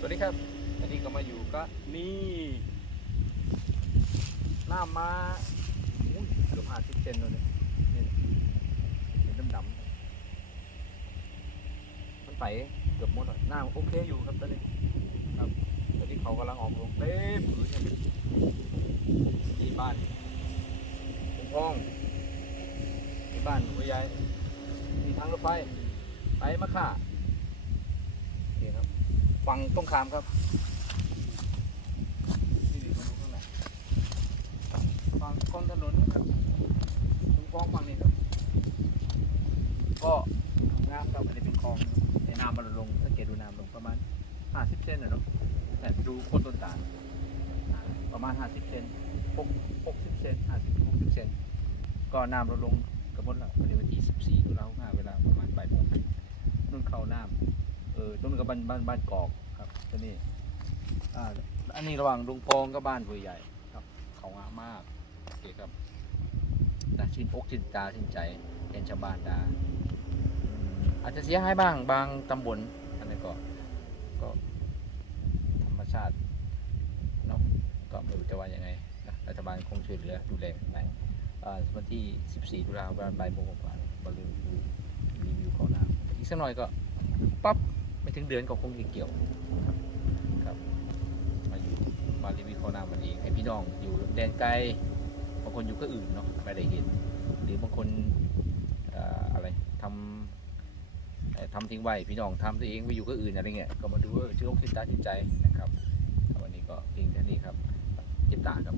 สวัสดีครับอันนี้ก็มาอยู่ก็นี่หน้ามาอุ้ยเกือบห้าสิบเซนเลยเนี่ยนี่เป็นดำๆมันไปเกือบหมดแล้วหน้าโอเคอยู่ครับตอนนี้ครับตอนนี้เขากำลังออกลงเต็มผืนเนี่ยที่บ้านเป็นห้องที่บ้านหัวใหญ่มีทางรถไฟไปมะค่าโอเคครับ ฝั่งตรงข้ามครับนี่ดูข้างหลังฝั่งกองถนนครับตรงคลองฝั่งนี้ครับ ก็งามครับอันนี้เป็นคลองในน้ำมันลงสังเกตดูน้ำลงประมาณ 50 เซนนะเนาะแต่ดูโคต้นตาลอ่าประมาณ 50 เซน6 60 เซน50 60 เซนก็น้ำลดลงกระมดแล้ววันนี้วันที่14ตุลาคมเวลาประมาณบ่ายโมงนุ่นเข้าน้ำ เออ ตรงนี้ก็บ้านบ้านบ้านกอกครับตัวนี้อ่าอันนี้ระหว่างลุงพองกับบ้านผู้ใหญ่ครับ เขางามากโอเคครับแต่ชื่นอกชื่นตาชื่นใจเห็นชาวบ้านดาอาจจะเสียหายบ้างบางตำบลอันนี้ก็ก็ธรรมชาติเนาะก็ไม่รู้จะว่ายังไงนะรัฐบาลคงช่วยเหลือดูแลไปวันที่ 14ตุลาคมบ่ายโมงกว่าๆมาลืมดูรีวิวของน้ำอีกสักหน่อยก็ปั๊บ ไม่ถึงเดือนก็คงจะเกี่ยวครับครับ มาอยู่มารีวิวโคนามันเองให้พี่น้องอยู่แดนไกลบางคนอยู่ก็อื่นเนาะไม่ได้เห็น หรือบางคนเอ่อะไรทำเอ่อทำทิ้งไว้พี่น้องทำตัวเองไปอยู่ก็อื่นอะไรเงี้ยก็มาดูว่าชื่ออกชื่อตาชื่นใจนะครับวันนี้ก็เพียงแค่นี้ครับเจ็บตาครับ